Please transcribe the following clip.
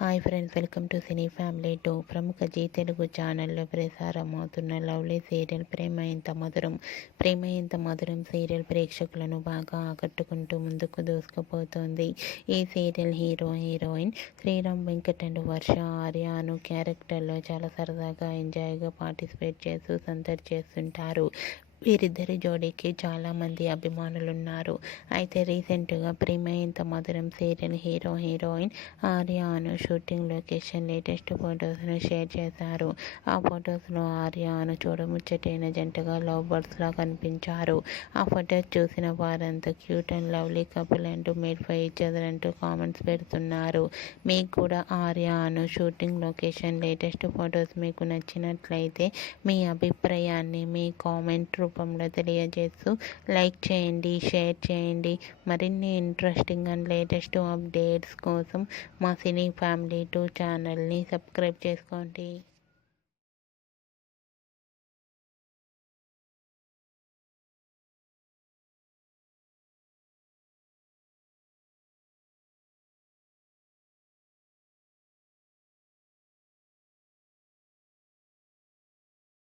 Hi friends, welcome to cine family 2. ప్రముఖ G Telugu ఛానల్లో ప్రసారమవుతున్న lovely serial ప్రేమ Intha Madhuram serial ప్రేక్షకులను బాగా ఆకట్టుకుంటూ ముందుకు దూసుకుపోతోంది. ఈ serial heroine Sriram Venkat and Varsha ఆర్యాను క్యారెక్టర్లో చాలా సరదాగా ఎంజాయ్గా పార్టిసిపేట్ చేస్తూ సందడి చేస్తుంటారు. వీరిద్దరి జోడీకి చాలామంది అభిమానులున్నారు. అయితే రీసెంట్గా ప్రేమ ఇంత మధురం సీరియల్ హీరోయిన్ ఆర్యాను షూటింగ్ లొకేషన్ లేటెస్ట్ ఫొటోస్ను షేర్ చేశారు. ఆ ఫొటోస్లో ఆర్యాను చూడముచ్చటైన జంటగా లవ్ బర్డ్స్లా కనిపించారు. ఆ ఫొటోస్ చూసిన వారంతా క్యూట్ అండ్ లవ్లీ కపుల్ అంటూ మేడ్ ఫర్ ఈచ్ అదర్ అంటూ కామెంట్స్ పెడుతున్నారు. మీకు కూడా ఆర్యాను షూటింగ్ లొకేషన్ లేటెస్ట్ ఫొటోస్ మీకు నచ్చినట్లయితే మీ అభిప్రాయాన్ని మీ కామెంట్ రూపంలో తెలియజేస్తూ లైక్ చేయండి, షేర్ చేయండి. మరిన్ని ఇంట్రెస్టింగ్ అండ్ లేటెస్ట్ అప్డేట్స్ కోసం మా సినీ ఫ్యామిలీ 2 ఛానల్ని సబ్స్క్రైబ్ చేసుకోండి.